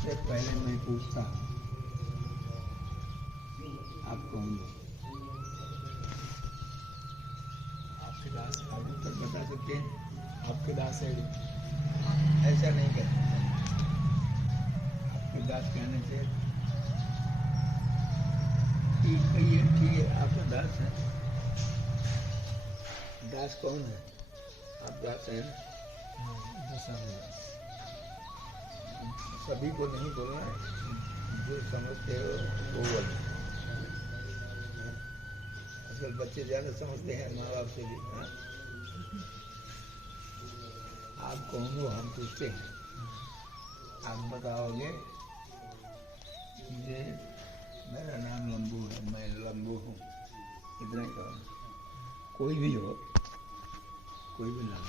सबसे पहले मैं पूछता हूँ, आप कौन हो? आपके दास आप उत्तर बता सकते हैं? आपके दास है। ऐसा नहीं कहते, आपके दास कहने से ठीक है, आपका दास है। दास कौन है? आप दास हैं ना? सभी को नहीं बोलना है, जो समझते हो वो बोलो। आजकल बच्चे ज़्यादा समझते हैं माँ बाप से भी। हाँ? आप कौन हो हम पूछते हैं, आप बताओगे मुझे मेरा नाम लंबू है, मैं लंबू हूँ, इतना ही कहो। कोई भी हो, कोई भी नाम,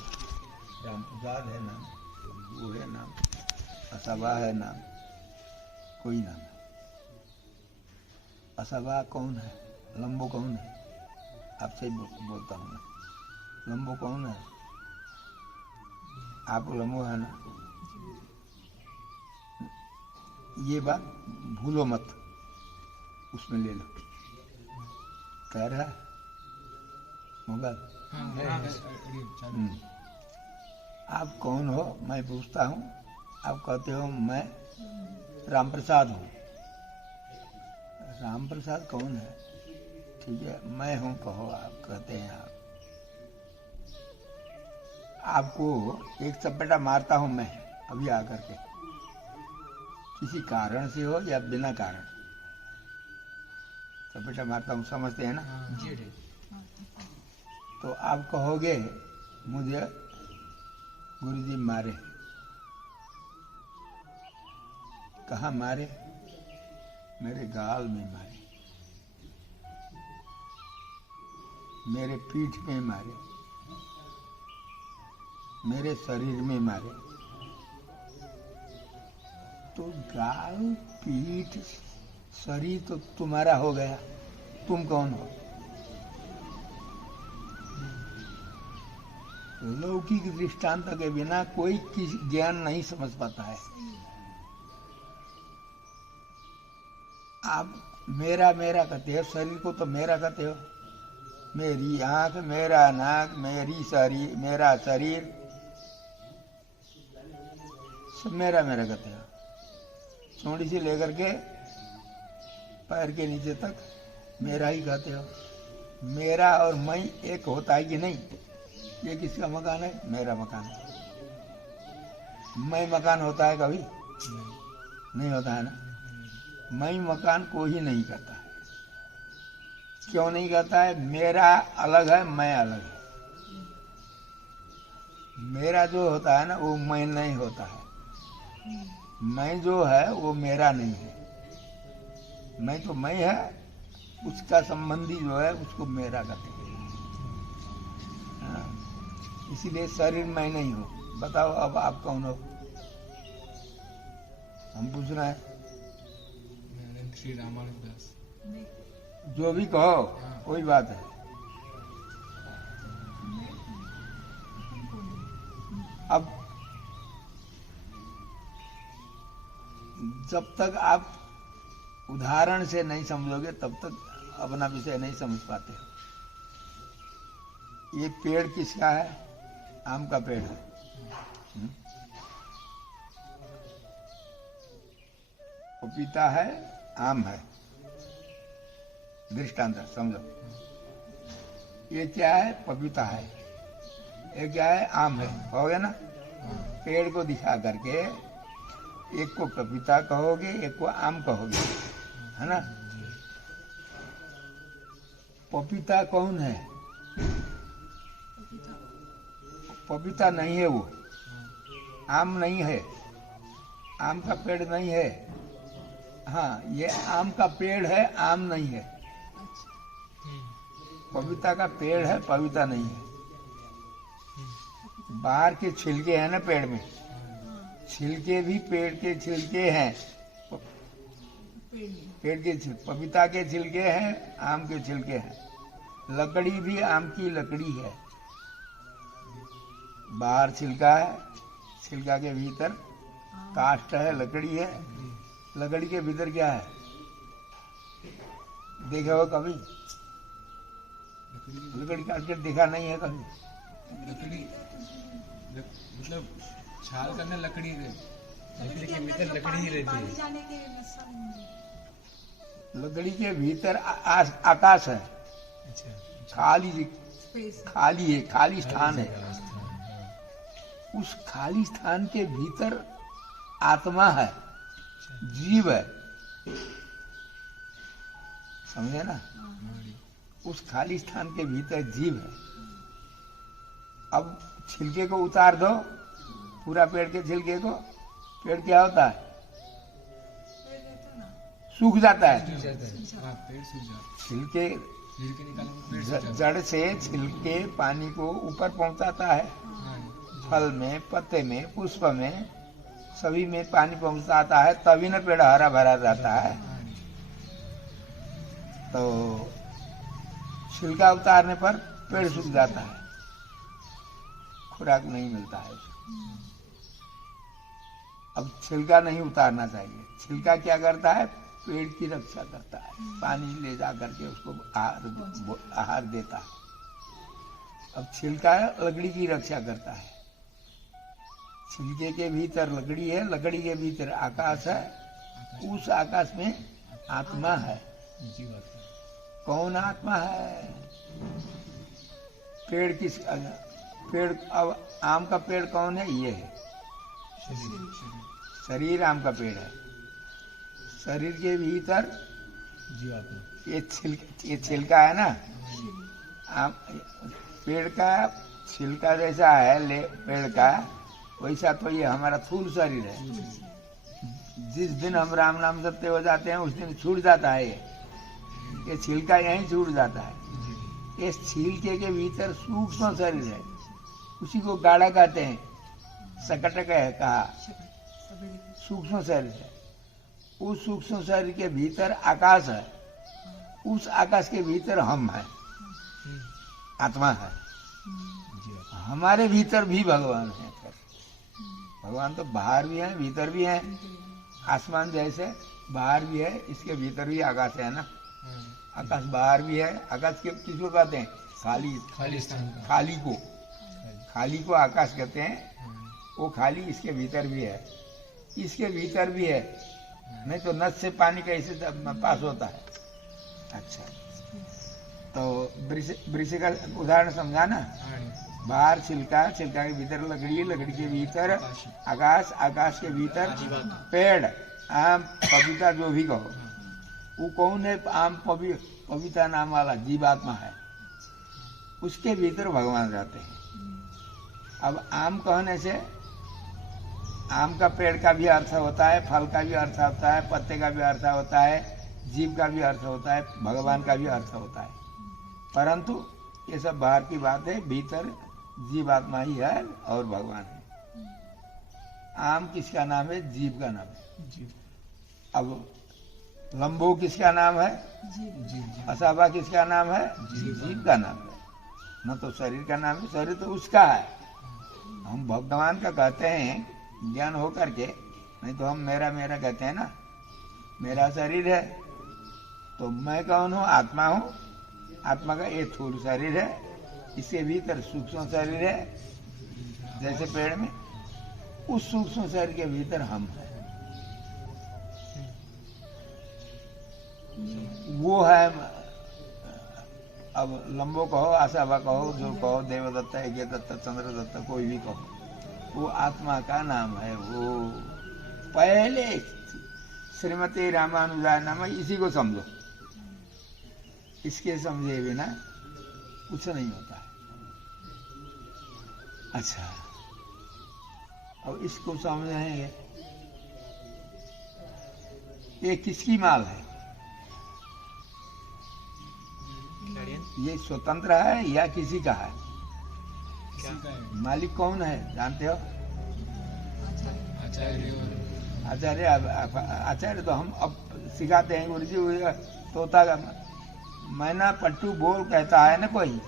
राम प्रसाद है नाम, लंबू है नाम, असबा है नाम, कोई नाम। असबा कौन है? लंबू कौन है? आपसे ही बोलता हूँ मैं। लंबू कौन है? आप लंबू है ना? ये बात भूलो मत, उसमें ले लो। कह रहा है मोबाइल। आप कौन हो मैं पूछता हूँ, आप कहते हो मैं राम प्रसाद हूँ। राम प्रसाद कौन है? ठीक है, मैं हूँ कहो, आप कहते हैं आप। आपको एक चपेटा मारता हूँ मैं अभी आकर के, किसी कारण से हो या बिना कारण चपेटा मारता हूँ, समझते हैं ना? जी। तो आप कहोगे मुझे गुरुजी मारे। कहाँ मारे? मेरे गाल में मारे, मेरे पीठ में मारे, मेरे शरीर में मारे। तो गाल, पीठ, शरीर तो तुम्हारा हो गया, तुम कौन हो? लौकिक दृष्टांत के बिना कोई ज्ञान नहीं समझ पाता है। आप मेरा मेरा कहते हो, शरीर को तो मेरा कहते हो। मेरी आंख, मेरा नाक, मेरा शरीर सब मेरा मेरा कहते हो। चौड़ी से लेकर के पैर के नीचे तक मेरा ही कहते हो। मेरा और मैं एक होता है कि नहीं? ये किसका मकान है? मेरा मकान है। मैं मकान होता है कभी? नहीं होता है ना? मैं मकान को ही नहीं करता है। क्यों नहीं करता है? मेरा अलग है, मैं अलग है। मेरा जो होता है ना वो मैं नहीं होता है। मैं जो है वो मेरा नहीं है। मैं तो मैं है, उसका संबंधी जो है उसको मेरा कहते हैं। इसीलिए शरीर मैं नहीं हूँ। बताओ अब आप कौन हो? हम पूछ रहे हैं। श्री रामानंद दास। जो भी कहो, कोई बात है। अब जब तक आप उदाहरण से नहीं समझोगे तब तक अपना विषय नहीं समझ पाते हो। ये पेड़ किसका है? आम का पेड़ है। पपीता है, आम है। दृष्टांत समझो। ये क्या है? पपीता है। ये क्या है? आम है। हो गया ना? पेड़ को दिखा करके एक को पपीता कहोगे, एक को आम कहोगे, है ना? पपीता कौन है? पपीता नहीं है वो, आम नहीं है, आम का पेड़ नहीं है। हाँ, ये आम का पेड़ है, आम नहीं है। पपीता का पेड़ है, पपीता नहीं है। बाहर के छिलके हैं ना पेड़ में, छिलके भी पेड़ के छिलके हैं। पेड़ के पपीता के छिलके हैं, आम के छिलके हैं। लकड़ी भी आम की लकड़ी है। बाहर छिलका है, छिलका के भीतर काष्ठ है, लकड़ी है। लकड़ी के भीतर क्या है देखे हो कभी? लकड़ी काट के देखा नहीं है कभी? लकड़ी मतलब छाल करने लकड़ी लकड़ी के भीतर लकड़ी ही रहती है। जाने के सब लकड़ी के भीतर आकाश है, अच्छा खाली स्पेस खाली है, खाली स्थान है। हाँ, उस खाली स्थान के भीतर आत्मा है, जीव है, समझे ना? उस खाली स्थान के भीतर जीव है। अब छिलके को उतार दो, पूरा पेड़ के छिलके को, पेड़ क्या होता है? सूख जाता है। हाँ, पेड़ सूख जाता छिलके है। छिलके निकालने में पेड़ सूख जाता जड़ से छिलके पानी को ऊपर पहुंचाता है। है। हाँ, फल में, पत्ते में, पुष्प में, सभी में पानी पहुंचाता है, तभी न पेड़ हरा भरा रहता है। हाँ, तो छिलका उतारने पर पेड़ सूख जाता है, खुराक नहीं मिलता है उसको। अब छिलका नहीं उतारना चाहिए। छिलका क्या करता है? पेड़ की रक्षा करता है, पानी ले जा करके उसको आहार देता है। अब छिलका लकड़ी की रक्षा करता है। छिलके के भीतर लकड़ी है, लकड़ी के भीतर आकाश है, उस आकाश में आत्मा है। जी बात है। कौन आत्मा है? पेड़ किस पेड़? अब आम का पेड़ कौन है? ये है शरीर शरीर, आम का पेड़ है। शरीर के भीतर जीवात्मा। ये छिलका है ना, आम पेड़ का छिलका जैसा है पेड़ का, वैसा तो ये हमारा स्थूल शरीर है। जिस दिन हम राम नाम जपते हो जाते हैं उस दिन छूट जाता है ये छिलका यहीं छूट जाता है। इस छिलके के भीतर सूक्ष्म शरीर है, उसी को गाढ़ा कहते हैं, सकटक है कहा, सूक्ष्म शरीर है। उस सूक्ष्म शरीर के भीतर आकाश है, उस आकाश के भीतर हम है, आत्मा है। हमारे भीतर भी भगवान है। भगवान तो बाहर भी है, भीतर भी है। आसमान जैसे बाहर भी है, इसके भीतर भी आकाश है ना। आकाश बाहर भी है। आकाश के किसको कहते हैं? खाली, खाली स्थान का। खाली को आकाश कहते हैं। वो खाली इसके भीतर भी है, इसके भीतर भी है, नहीं तो नस से पानी कैसे पास होता है? अच्छा, तो वृक्ष का उदाहरण समझा ना। बाहर छिलका, छिलका के भीतर लकड़ी, लकड़ी के भीतर आकाश, आकाश के भीतर पेड़, आम, पपीता, जो भी कहो। वो कौन है? आम, पपीता नाम वाला जीवात्मा है, उसके भीतर भगवान रहते हैं। अब आम कहने से आम का पेड़ का भी अर्थ होता है, फल का भी अर्थ होता है, पत्ते का भी अर्थ होता है, जीव का भी अर्थ होता है, भगवान का भी अर्थ होता है। परंतु ये सब बाहर की बात है, भीतर जीवात्मा ही है और भगवान है। आम किसका नाम है? जीव का नाम है। अब लंबो किसका नाम है? असाबा किसका नाम है? जीव का नाम है, न तो शरीर का नाम है। शरीर तो उसका है, हम भगवान का कहते हैं ज्ञान हो करके, नहीं तो हम मेरा मेरा कहते हैं ना। मेरा शरीर है तो मैं कौन हूँ? आत्मा हूँ। आत्मा का ये स्थूल शरीर है, इसके भीतर सूक्ष्म शरीर है, जैसे पेड़ में। उस सूक्ष्म शरीर के भीतर हम हैं। वो है। अब लंबो कहो, आशाबा कहो, जो कहो, देवदत्ता, यज्ञ दत्ता, चंद्र दत्ता, कोई भी कहो, वो आत्मा का नाम है। वो पहले श्रीमती रामानुजाय नाम है, इसी को समझो। इसके समझे बिना कुछ नहीं होता है। अच्छा, अब इसको समझेंगे। ये किसकी माल है? ये स्वतंत्र है या किसी का है? मालिक कौन है जानते हो? आचार्य। आचार्य तो हम अब सिखाते हैं गुरु जी। तोता का मैना पट्टू बोल कहता है ना कोई,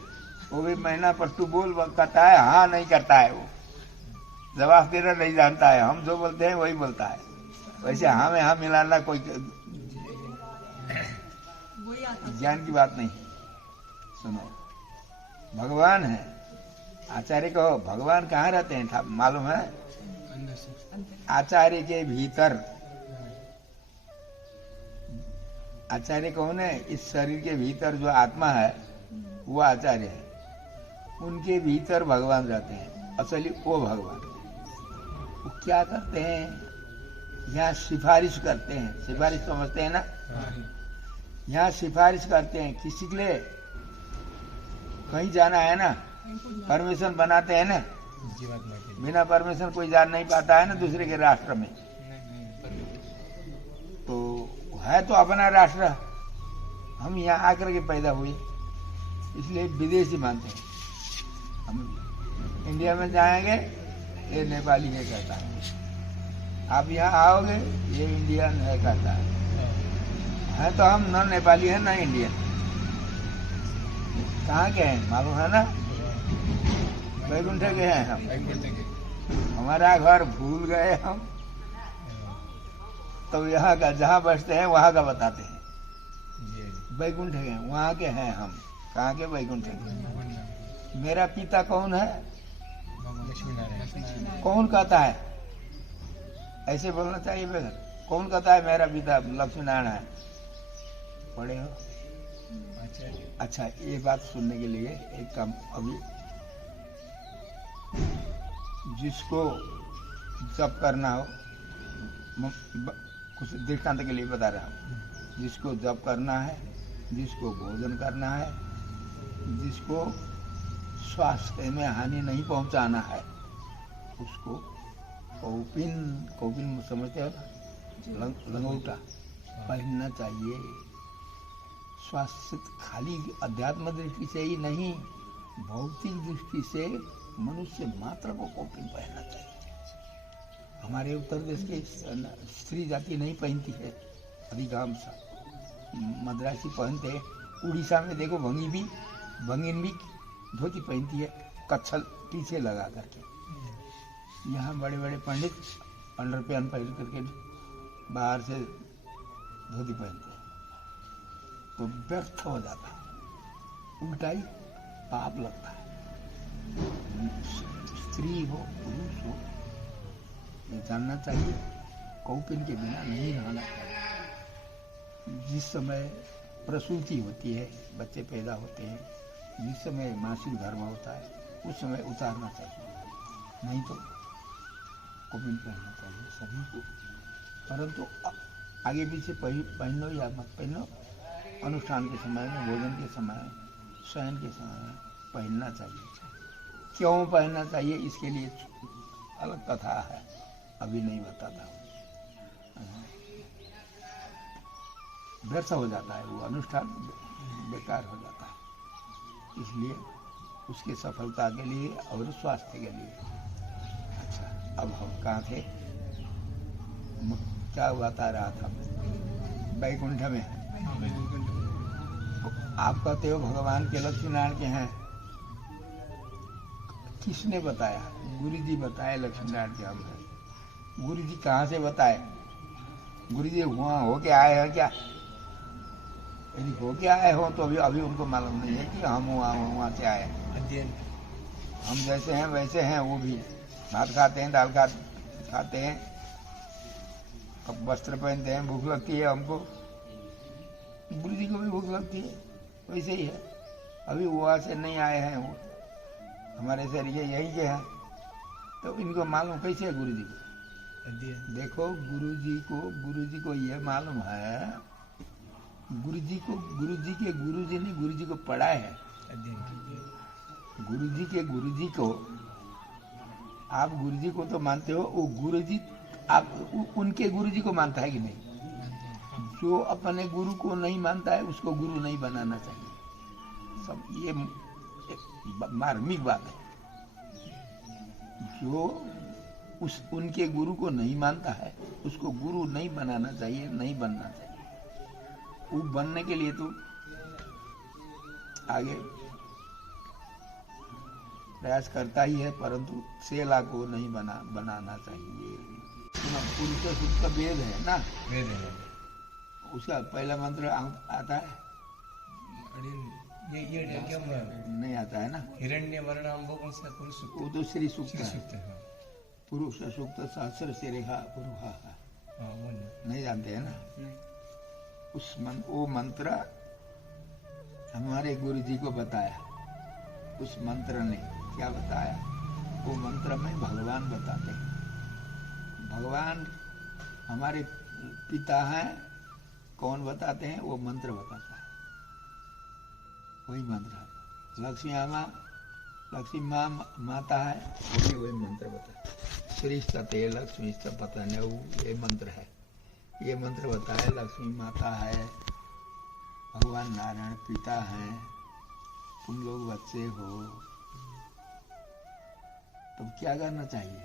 वो भी मैना पट्टू बोल कहता है, हाँ नहीं करता है वो। जवाब देना नहीं जानता है, हम जो बोलते हैं वही बोलता है। वैसे हाँ में हाँ मिलाना कोई वही आता है। ज्ञान की बात नहीं। सुनो, भगवान है, आचार्य कहो भगवान कहाँ रहते हैं मालूम है? अंदर से अंतर आचार्य के भीतर। आचार्य कौन है? इस शरीर के भीतर जो आत्मा है वो आचार्य है, उनके भीतर भगवान रहते हैं, असली वो भगवान। वो क्या करते हैं? यहाँ सिफारिश करते हैं, सिफारिश समझते हैं ना? यहाँ सिफारिश करते हैं किसी के लिए, कहीं जाना है ना, कहीं को जाना। परमिशन बनाते हैं ना, जीवात्मा के लिए। बिना परमिशन कोई जा नहीं पाता है ना दूसरे के राष्ट्र में। तो है तो अपना राष्ट्र, हम यहाँ आकर के पैदा हुए, इसलिए विदेशी मानते हैं। हम इंडिया में जाएंगे, ये नेपाली है कहता है, आप यहाँ आओगे ये इंडियन है कहता है तो हम न नेपाली है न इंडियन। कहाँ के हैं मालूम है ना? बैकुंठ के हैं हम। हमारा घर भूल गए हम, तो यहाँ का जहाँ बैठते हैं वहाँ का बताते हैं। बैकुंठ के वहाँ के हैं हम। कहाँ के? बैकुंठ के। मेरा पिता कौन है? लक्ष्मी नारायण। कौन कहता है? ऐसे बोलना चाहिए बेगर। कौन कहता है मेरा पिता लक्ष्मी नारायण है? पढ़े हो? अच्छा, ये बात सुनने के लिए एक काम, अभी जिसको जप करना हो, कुछ दृष्टांत के लिए बता रहा हूँ, जिसको जप करना है, जिसको भोजन करना है, जिसको स्वास्थ्य में हानि नहीं पहुंचाना है, उसको कौपिन समझते हो ना, लंगोटा पहनना चाहिए। स्वास्थ्य खाली अध्यात्म दृष्टि से ही नहीं, भौतिक दृष्टि से मनुष्य मात्र को कौपिन पहनना चाहिए। हमारे उत्तर देश के स्त्री जाति नहीं पहनती है अधिकांश, मद्रासी पहनते हैं। उड़ीसा में देखो भंगिन भी धोती पहनती है, कच्छल पीछे लगा करके। यहाँ बड़े बड़े पंडित अंडरपैंट पहन करके बाहर से धोती पहनते हैं, तो व्यर्थ हो जाता है, उल्टा ही पाप लगता है। स्त्री हो पुरुष हो, ये जानना चाहिए कौपिन के बिना नहीं रहना चाहिए। जिस समय प्रसूति होती है, बच्चे पैदा होते हैं, जिस समय मासिक धर्म होता है, उस समय उतारना चाहिए, नहीं तो कौपिन पहनना चाहिए सभी को। परंतु आगे पीछे पहनो या मत पहनो, अनुष्ठान के समय में, भोजन के समय में, शयन के समय में पहनना चाहिए। क्यों पहनना चाहिए इसके लिए अलग कथा है, अभी नहीं बताता। व्यर्थ हो जाता है वो अनुष्ठान, बेकार हो जाता है, इसलिए उसकी सफलता के लिए और स्वास्थ्य के लिए। अच्छा, अब हम कहाँ थे? क्या बता रहा था? बैकुंठ में। आप कहते हो भगवान के लक्ष्मी नारायण के हैं, किसने बताया? गुरु जी बताए लक्ष्मी नारायण के हम हैं। गुरु जी कहाँ से बताए? गुरु जी वहाँ होके आए हैं क्या? यदि होके आए हो तो अभी उनको मालूम नहीं है कि हम वहाँ से आए हैं। हम जैसे हैं वैसे हैं वो भी, भात खाते हैं, दाल खाते हैं, अब वस्त्र पहनते हैं, भूख लगती है हमको, गुरु जी को भी भूख लगती है, वैसे ही है। अभी वहाँ से नहीं आए हैं, वो हमारे शरीर के यही के हैं, तो इनको मालूम कैसे है गुरु जी को? देखो गुरु जी को यह मालूम है, गुरु जी ने गुरु जी को पढ़ाया है। गुरु जी को आप गुरु जी को तो मानते हो, वो गुरु जी आप उनके गुरु जी को मानता है कि नहीं? जो अपने गुरु को नहीं मानता है उसको गुरु नहीं बनाना चाहिए। सब ये मार्मिक बात है। जो उनके गुरु को नहीं मानता है उसको गुरु नहीं बनाना चाहिए, नहीं बनना चाहिए। वो बनने के लिए तो आगे प्रयास करता ही है, परंतु सेला को नहीं बनाना चाहिए। पुरुष सूक्त वेद है ना, वेद है। उसका पहला मंत्र आता है? अरे ये क्या नहीं आता है ना। हिरण्य वर्णाम वो कौन सा पुरुष सूक्त? वो तो श्री सूक्त है। सूक्त है। पुरुष सूक्त सहस्र से रेखा पुरुहा, हाँ वो नहीं जानते हैं ना। नहीं। वो मंत्र हमारे गुरु जी को बताया। उस मंत्र ने क्या बताया? वो मंत्र में भगवान बताते हैं। भगवान हमारे पिता हैं, कौन बताते हैं? वो मंत्र बताता है, वही मंत्र है। लक्ष्मी माँ माता है, वो भी वही मंत्र बताता है। श्री सते लक्ष्मी पता नहीं, ये मंत्र है। ये मंत्र बताया लक्ष्मी माता है, भगवान नारायण पिता हैं, तुम लोग बच्चे हो, तब क्या करना चाहिए?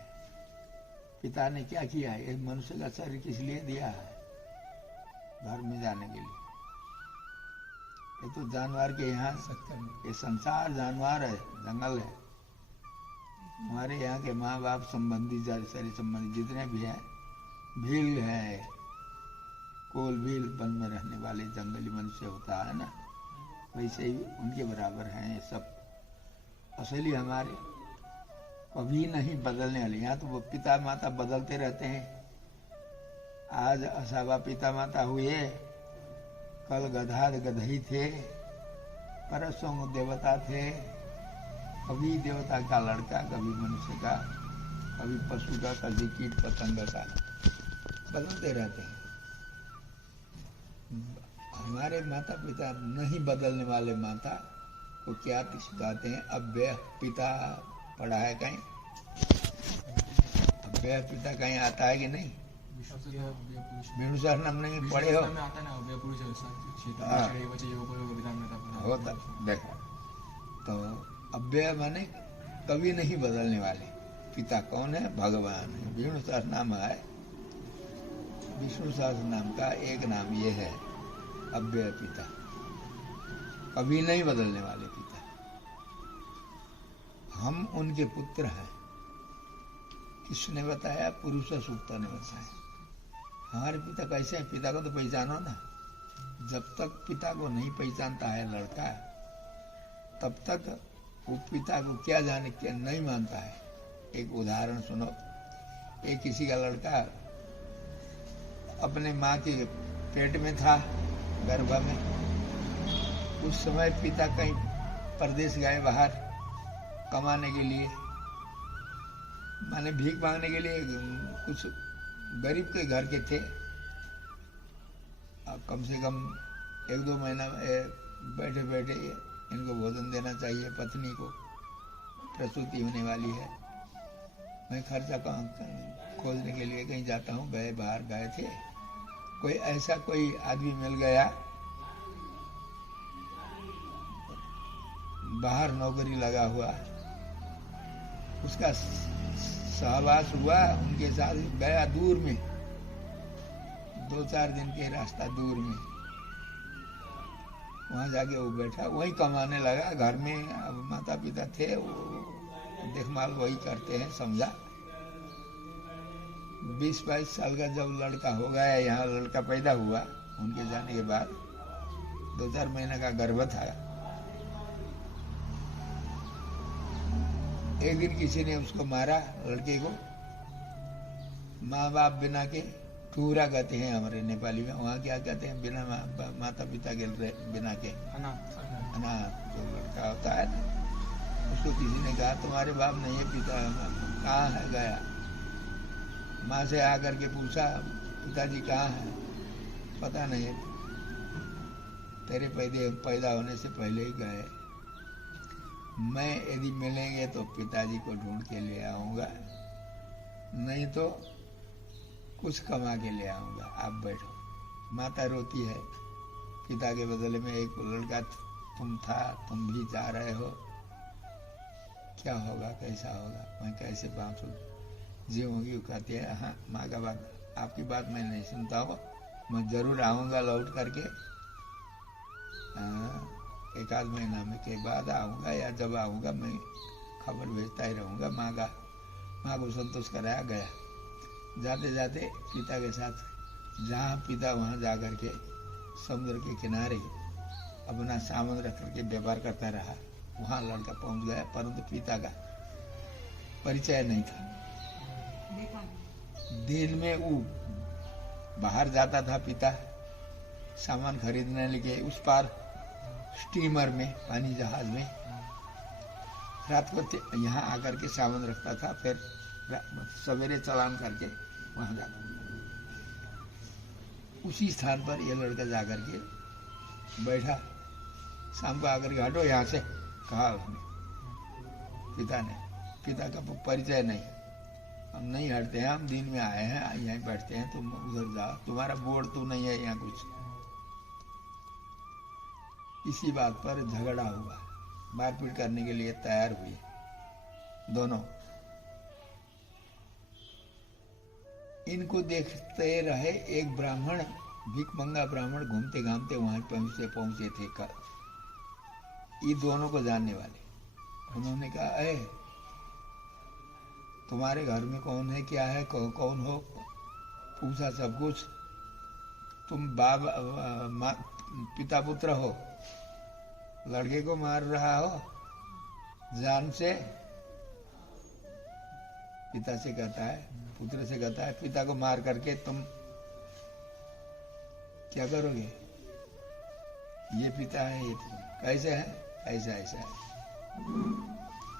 पिता ने क्या किया है? इस मनुष्य का शरीर किस लिए दिया है? घर में जाने के लिए। ये तो जानवर के यहाँ, ये संसार जानवर है, जंगल है। हमारे यहाँ के माँ बाप संबंधी, शरीर संबंधी जितने भी हैं, भील है, कोल भील वन में रहने वाले जंगली मनुष्य होता है ना, वैसे ही उनके बराबर हैं ये सब। असली हमारे कभी नहीं बदलने वाले। यहाँ तो वो पिता माता बदलते रहते हैं। आज असावा पिता माता हुए, कल गधा गधई थे, परसों देवता थे, कभी देवता का लड़का, कभी मनुष्य का, कभी पशु का, कभी कीट पतंग का, बदलते रहते हैं। हमारे माता पिता नहीं बदलने वाले माता को क्या सिखाते हैं? अव्यय पिता पढ़ा है कहीं? अव्यय पिता कहीं आता है कि नहीं? विष्णु सहस्रनाम नहीं पढ़े हो? होता देखो, तो अव्यय माने कभी नहीं बदलने वाले। पिता कौन है? भगवान है। विष्णु सहस्रनाम है, विष्णु सहस्रनाम का एक नाम ये है, अव्यय पिता, कभी नहीं बदलने वाले पिता। हम उनके पुत्र हैं। किसने बताया? पुरुष सूक्त ने बताया। हमारे पिता कैसे हैं? पिता को तो पहचानो ना। जब तक पिता को नहीं पहचानता है लड़का, तब तक वो पिता को क्या जाने, क्या नहीं मानता है। एक उदाहरण सुनो। एक किसी का लड़का अपने माँ के पेट में था, गर्भ में। उस समय पिता कहीं परदेश गए बाहर कमाने के लिए, माने भीख मांगने के लिए। कुछ गरीब के घर के थे। अब कम से कम 1-2 महीना बैठे बैठे इनको भोजन देना चाहिए। पत्नी को प्रसूति होने वाली है। मैं खर्चा खोजने के लिए कहीं जाता हूँ, गए बाहर गए थे। कोई ऐसा कोई आदमी मिल गया, बाहर नौकरी लगा हुआ, उसका सहवास हुआ, उनके साथ गया दूर में, 2-4 दिन के रास्ता दूर में। वहां जाके वो बैठा, वही कमाने लगा। घर में अब माता पिता थे, वो देखभाल वही करते हैं, समझा। 20-22 साल का जब लड़का हो गया, यहाँ लड़का पैदा हुआ, उनके जाने के बाद 2-4 महीने का गर्भ था। एक दिन किसी ने उसको मारा, लड़के को। माँ बाप बिना के, टूरा कहते हैं हमारे नेपाली में, वहाँ क्या कहते हैं? बिना माता पिता के बिना के अनाथ जो लड़का होता है ना, उसको किसी ने कहा तुम्हारे बाप नहीं है, पिता कहाँ है? गया माँ से आकर के पूछा, पिताजी कहाँ है? पता नहीं है, तेरे पैदा होने से पहले ही गए। मैं यदि मिलेंगे तो पिताजी को ढूंढ के ले आऊंगा, नहीं तो कुछ कमा के ले आऊंगा, आप बैठो। माता रोती है, पिता के बदले में एक लड़का तुम था, तुम भी जा रहे हो, क्या होगा, कैसा होगा, मैं कैसे बांटू, जीऊंगी? वो कहती है हाँ माँ का बात, आपकी बात मैं नहीं सुनता हूँ, मैं जरूर आऊंगा लौट करके। 1-8 महीना में के बाद आऊंगा, या जब आऊंगा मैं खबर भेजता ही रहूँगा। माँ को संतोष कराया गया। जाते जाते पिता के साथ जहाँ पिता वहाँ जा कर के समुद्र के किनारे अपना सामान रख करके व्यापार करता रहा। वहाँ लड़का पहुँच गया, परंतु पिता का परिचय नहीं था। देखा नहीं। दिन में वो बाहर जाता था पिता सामान खरीदने के उस पार स्टीमर में, पानी जहाज में। रात को यहाँ आकर के सामान रखता था, फिर सवेरे चलान करके वहां जाता। उसी स्थान पर ये लड़का जाकर के बैठा। शाम को आकर के हटो यहाँ से, कहा उसने, पिता ने। पिता का परिचय नहीं, हम नहीं हटते हैं, हम दिन में आए हैं, यहीं बैठते हैं, तुम उधर जाओ, तुम्हारा बोर्ड तो नहीं है यहाँ कुछ। इसी बात पर झगड़ा हुआ, मारपीट करने के लिए तैयार हुए दोनों। इनको देखते रहे एक ब्राह्मण, भिखमंगा ब्राह्मण घूमते घामते वहां पहुंचे थे। ये दोनों को जानने वाले। उन्होंने कहा, अरे तुम्हारे घर में कौन है, क्या है, कौन हो, पूछा सब कुछ। तुम पिता पुत्र हो, लड़के को मार रहा हो जान से। पिता से कहता है, पुत्र से कहता है, पिता को मार करके तुम क्या करोगे? ये पिता है, ये कैसे है? ऐसा ऐसा है।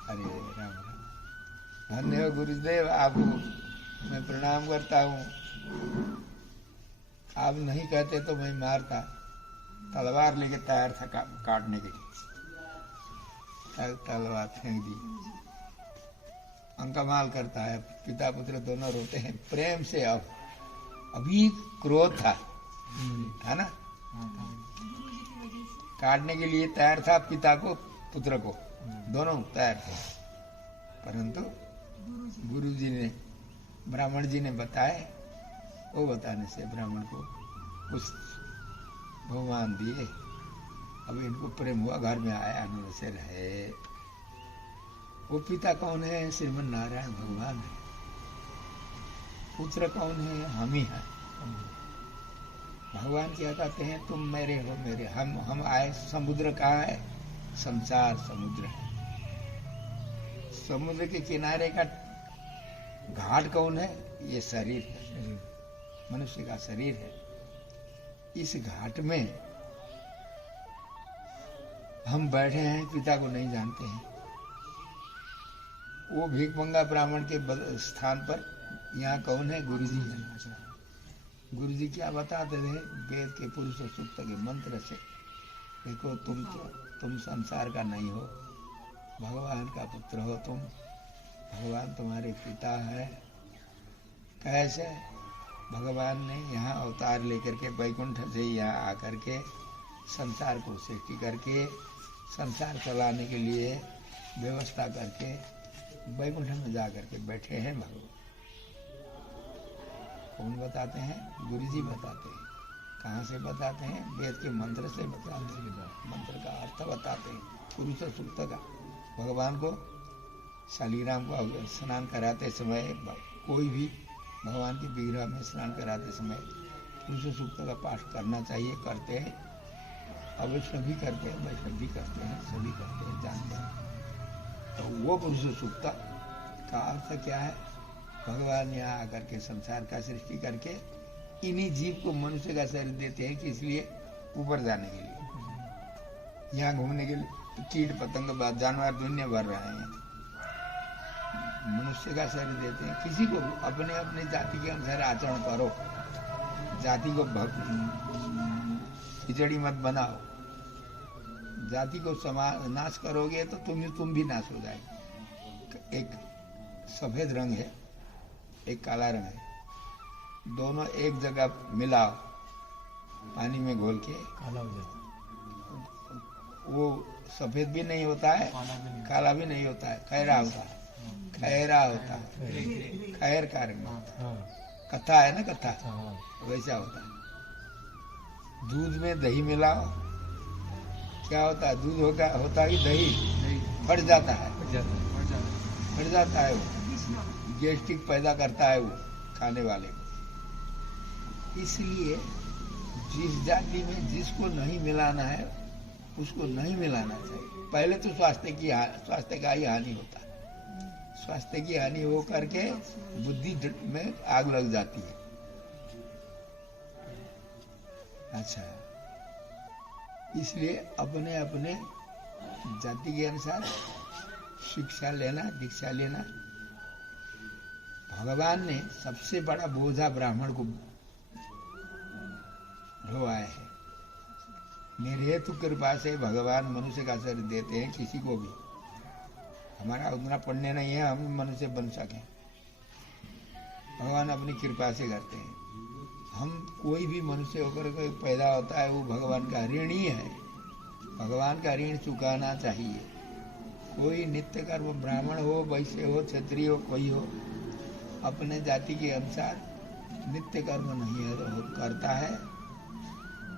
अरे राम राम, धन्य हो गुरुदेव, आपको मैं प्रणाम करता हूँ। आप नहीं कहते तो मैं मारता। तलवार लेके तैयार था काटने के लिए, तलवार फेंक दी। अंकमाल करता है, पिता पुत्र दोनों रोते हैं प्रेम से। अब अभी क्रोध था, है ना, काटने के लिए तैयार था, पिता को पुत्र को दोनों तैयार थे। परंतु गुरुजी ने, ब्राह्मण जी ने बताए, वो बताने से ब्राह्मण को कुछ भगवान दिए। अब इनको प्रेम हुआ, घर में आया, आनंद से रहे। वो पिता कौन है? श्रीमन नारायण भगवान है। पुत्र कौन है? हम ही हैं। भगवान क्या कहते हैं, तुम मेरे हो, मेरे हम आए। समुद्र कहाँ है? संसार समुद्र है। समुद्र के किनारे का घाट कौन है? ये शरीर है, मनुष्य का शरीर है। इस घाट में हम बैठे हैं, पिता को नहीं जानते हैं। वो भिखमंगा ब्राह्मण के स्थान पर यहाँ कौन है? गुरुजी है। गुरुजी क्या बताते थे? वेद के पुरुष सूक्त के मंत्र से, देखो तुम संसार का नहीं हो, भगवान का पुत्र हो तुम, भगवान तुम्हारे पिता है। कैसे? भगवान ने यहाँ अवतार लेकर के बैकुंठ से यहाँ आकर के संसार को सृष्टि करके संसार चलाने के लिए व्यवस्था करके बैकुंठ में जा करके बैठे हैं भगवान। कौन बताते हैं? गुरुजी बताते हैं। कहाँ से बताते हैं? वेद के मंत्र से बताते हैं। मंत्र का अर्थ बताते हैं, पुरुष सूक्त का। भगवान को, शालीग्राम को स्नान कराते समय, कोई भी भगवान के विग्रह में स्नान कराते समय पुरुष सूक्त का पाठ करना चाहिए। करते हैं, अवैष्णव भी करते हैं, वैष्णव भी करते हैं, सभी करते हैं, जानते हैं। तो वो पुरुष सूक्त का अर्थ क्या है? भगवान यहाँ आकर के संसार का सृष्टि करके इन्हीं जीव को मनुष्य का शरीर देते हैं कि इसलिए ऊपर जाने के लिए, यहाँ घूमने के लिए कीट पतंग जानवर दुनिया भर रहे हैं, मनुष्य का शरीर देते हैं। किसी को अपने अपने जाति के अनुसार आचरण करो, जाति को खिचड़ी मत बनाओ। जाति को नाश करोगे तो तुम भी नाश हो जाएगी। एक सफेद रंग है, एक काला रंग है, दोनों एक जगह मिलाओ पानी में घोल के, काला हो जाता वो सफेद भी नहीं होता है, काला भी नहीं होता है, खैरा होता है। खैरा होता है, खैर का रंग होता है। कथा है ना, कथा वैसा होता है। दूध में दही मिलाओ, क्या होता है? दूध होता है कि दही फट जाता है, बढ़ जाता है वो, कृष्ण गैस्ट्रिक पैदा करता है वो खाने वाले को। इसलिए जिस जाति में जिसको नहीं मिलाना है उसको नहीं मिलाना चाहिए। पहले तो स्वास्थ्य का ही हानि होता है। स्वास्थ्य की हानि हो करके बुद्धि में आग लग जाती है। अच्छा, इसलिए अपने अपने जाति के अनुसार शिक्षा लेना, दीक्षा लेना। भगवान ने सबसे बड़ा बोझा ब्राह्मण को ढोवाया है। मेरे हेतु कृपा से भगवान मनुष्य का शरीर देते हैं किसी को भी। हमारा उतना पुण्य नहीं है हम मनुष्य बन सकें, भगवान अपनी कृपा से करते हैं। हम कोई भी मनुष्य होकर के पैदा होता है वो भगवान का ऋण ही है। भगवान का ऋण चुकाना चाहिए। कोई नित्य कर्म, ब्राह्मण हो, वैश्य हो, क्षत्रिय हो, कोई हो, अपने जाति के अनुसार नित्य कर्म नहीं है तो करता है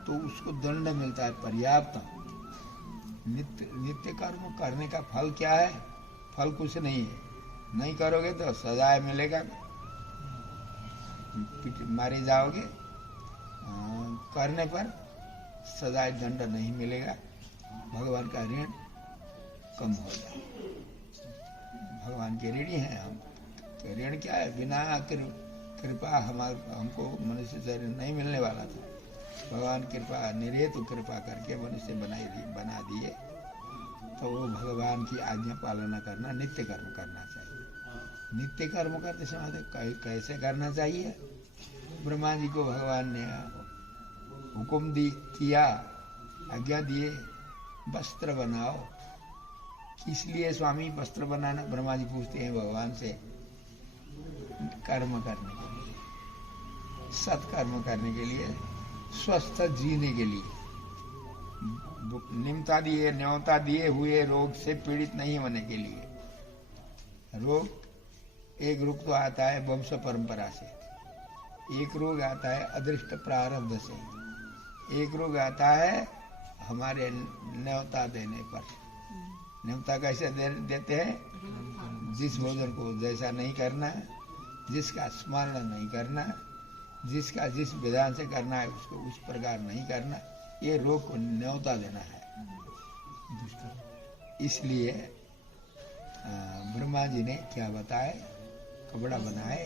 तो उसको दंड मिलता है पर्याप्त। नित्य कर्म करने का फल क्या है? फल कुछ नहीं है। नहीं करोगे तो सजाए मिलेगा, मारे जाओगे। करने पर सजाए दंड नहीं मिलेगा। भगवान का ऋण कम हो जाए। भगवान के ऋणी हैं हम। तो ऋण क्या है? बिना कृपा हमको मनुष्य शरीर नहीं मिलने वाला था। भगवान कृपा, निरहेतु कृपा करके मनुष्य बना दिए। तो वो भगवान की आज्ञा पालना करना, नित्य कर्म करना चाहिए। नित्य कर्म करते समय कैसे करना चाहिए? ब्रह्मा जी को भगवान ने हुक्म किया, आज्ञा दिए, वस्त्र बनाओ। किस लिए स्वामी वस्त्र बनाना? ब्रह्मा जी पूछते हैं भगवान से। कर्म करने के लिए, सत्कर्म करने के लिए, स्वस्थ जीने के लिए। न्योता दिए हुए रोग से पीड़ित नहीं होने के लिए। एक रोग तो आता है वंश परंपरा से, एक रोग आता है अदृष्ट प्रारब्ध से, एक रोग आता है हमारे न्योता देने पर। न्योता कैसे देते हैं? जिस भोजन को जैसा नहीं करना, जिसका स्मरण नहीं करना, जिसका जिस विधान से करना है उसको उस प्रकार नहीं करना, ये रोग को न्योता देना है। इसलिए ब्रह्मा जी ने क्या बताए? कपड़ा बनाए,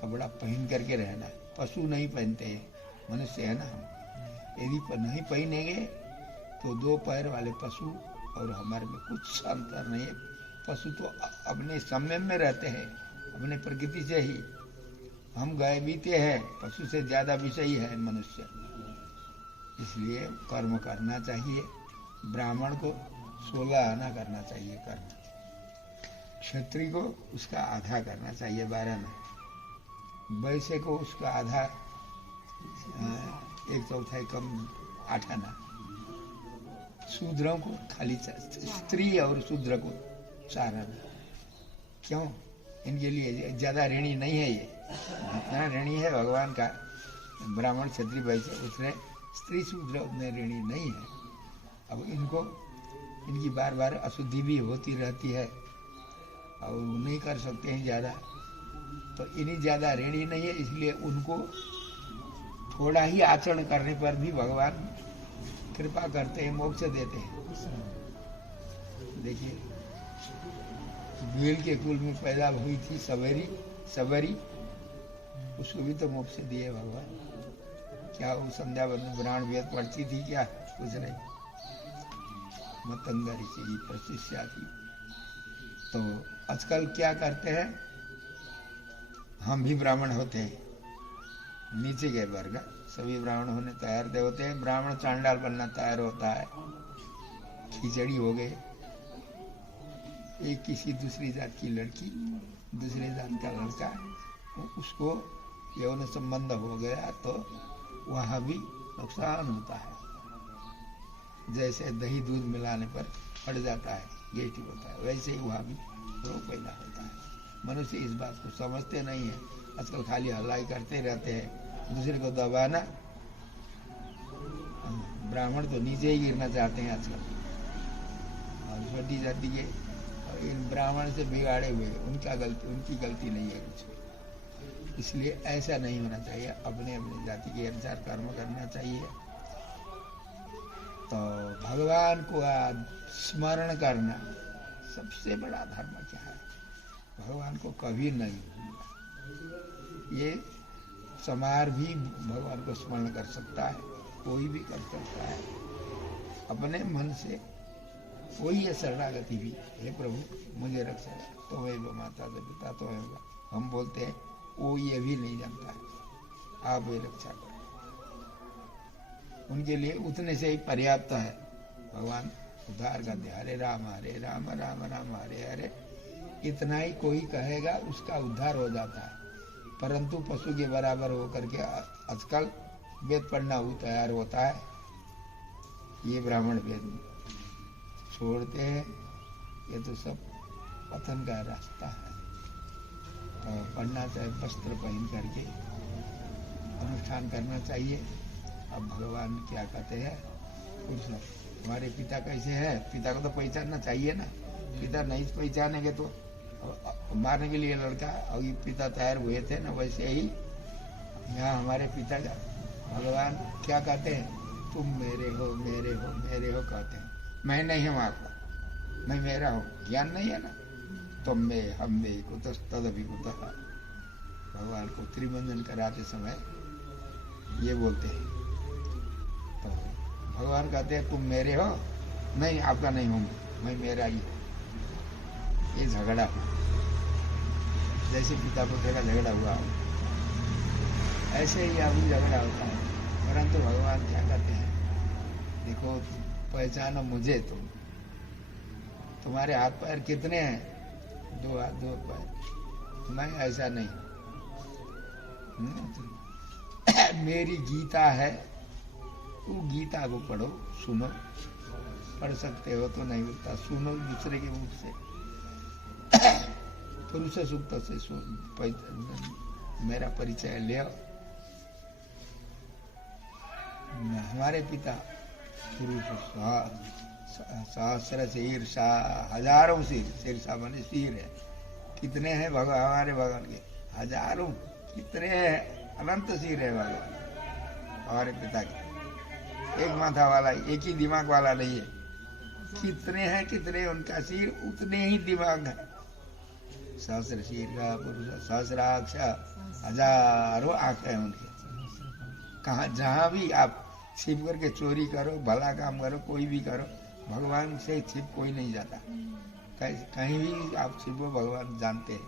कपड़ा पहन करके रहना। पशु नहीं पहनते हैं, मनुष्य है ना हम। यदि नहीं पहनेंगे तो दो पैर वाले पशु और हमारे में कुछ अंतर नहीं है। पशु तो अपने संयम में रहते हैं, अपने प्रकृति से ही। हम गए बीते हैं, पशु से ज्यादा विषयी है मनुष्य। इसलिए कर्म करना चाहिए। ब्राह्मण को 16 आना करना चाहिए कर्म, क्षत्रिय को उसका आधा करना चाहिए 12 आना, वैश्य को उसका आधा 1/4 कम 8 आना, शूद्रों को खाली स्त्री और शूद्र को 4 आना। क्यों? इनके लिए ज्यादा ऋणी नहीं है। ये जितना ऋणी है भगवान का ब्राह्मण क्षत्रिय वैश्य, उसने स्त्री शूद्र उतने ऋणी नहीं है। अब इनकी बार बार अशुद्धि भी होती रहती है और नहीं कर सकते हैं ज्यादा, तो इन्हीं ज्यादा ऋणी नहीं है। इसलिए उनको थोड़ा ही आचरण करने पर भी भगवान कृपा करते हैं, मोक्ष देते हैं। देखिए, भील के कुल में पैदा हुई थी सबरी, उसको भी तो मोक्ष दिए भगवान। क्या वो संध्या ब्राह्मण वेद पढ़ती थी क्या? कुछ नहीं। मतंगा ऋषि प्रशिष्या थी। तो आजकल क्या करते हैं? हम भी ब्राह्मण होते हैं, नीचे के वर्ग सभी ब्राह्मण होने तैयार होते हैं। ब्राह्मण चांडाल बनना तैयार होता है। खिचड़ी हो गए, एक किसी दूसरी जात की लड़की, दूसरे जात का लड़का, उसको यौन संबंध हो गया तो वहाँ भी नुकसान होता है। जैसे दही दूध मिलाने पर फट जाता है, गैस्ट्रिक होता है, वैसे ही वहाँ भी रोग पैदा होता है। मनुष्य इस बात को समझते नहीं है। आजकल खाली हल्लाई करते रहते हैं, दूसरे को दबाना। ब्राह्मण तो नीचे ही गिरना चाहते हैं आजकल, और छोटी जाति के और इन ब्राह्मण से बिगाड़े हुए, उनकी गलती नहीं है कुछ भी। इसलिए ऐसा नहीं होना चाहिए, अपने अपनी जाति के अनुसार कर्म करना चाहिए। तो भगवान को स्मरण करना सबसे बड़ा धर्म क्या है? भगवान को कभी नहीं भूलना। ये समार भी भगवान को स्मरण कर सकता है, कोई भी कर सकता है अपने मन से। वही है शरणागति भी, हे प्रभु मुझे रक्षा, तो वही वो माता से पिता तो है। हम बोलते हैं वो ये भी नहीं जानता है, आप वही रक्षा करो। उनके लिए उतने से ही पर्याप्त है। भगवान उद्धार करते, हरे राम राम राम हरे हरे, इतना ही कोई कहेगा उसका उद्धार हो जाता है। परंतु पशु के बराबर होकर के आजकल वेद पढ़ना वो तैयार होता है, ये ब्राह्मण वेद छोड़ते हैं। ये तो सब पतन का रास्ता है। तो पढ़ना चाहिए, वस्त्र पहन करके अनुष्ठान करना चाहिए। अब भगवान क्या कहते हैं, कुछ हमारे पिता कैसे हैं, पिता को तो पहचानना चाहिए ना। पिता नहीं पहचानेंगे तो मारने के लिए लड़का और ये पिता तैयार हुए थे ना, वैसे ही यहाँ हमारे पिता का भगवान क्या कहते हैं, तुम मेरे हो मेरे हो मेरे हो कहते हैं। मैं नहीं हूँ आपका, मैं मेरा हूँ, ज्ञान नहीं है ना। तुम में हम में कुतः तदपि कुतः। भगवान को त्रिबंधन कराते समय ये बोलते हैं। तो भगवान कहते हैं तुम मेरे हो, नहीं आपका नहीं हूँ, मैं मेरा ही हूँ। ये झगड़ा हुआ, जैसे पिता पुत्र का झगड़ा हुआ हो, ऐसे ही अभी झगड़ा होता है। परंतु भगवान क्या कहते हैं, देखो पहचानो मुझे, तुम्हारे हाथ पैर कितने हैं, 2 हाथ 2 पैर, मैं ऐसा नहीं। मेरी गीता है, वो गीता को पढ़ो, सुनो, पढ़ सकते हो तो नहीं होता, सुनो दूसरे के मुख से, पुरुष सूक्त से मेरा परिचय ले। हमारे पिता पुरुष सहस्र शीर्षा, हजारों शीर्षा माने शीर है। कितने हैं भगवान, हमारे भगवान के हजारों, कितने हैं, अनंत शीर है भगवान हमारे पिता के। एक माथा वाला, एक ही दिमाग वाला नहीं है। कितने हैं, कितने उनका शीर, उतने ही दिमाग है। सहस्र शीर का पुरुष, सहस्राक्ष, हजारों आंख है उनके। कहाँ जहाँ भी आप छिप करके चोरी करो, भला काम करो, कोई भी करो, भगवान से छिप कोई नहीं जाता। कहीं भी आप छिपो, भगवान जानते हैं।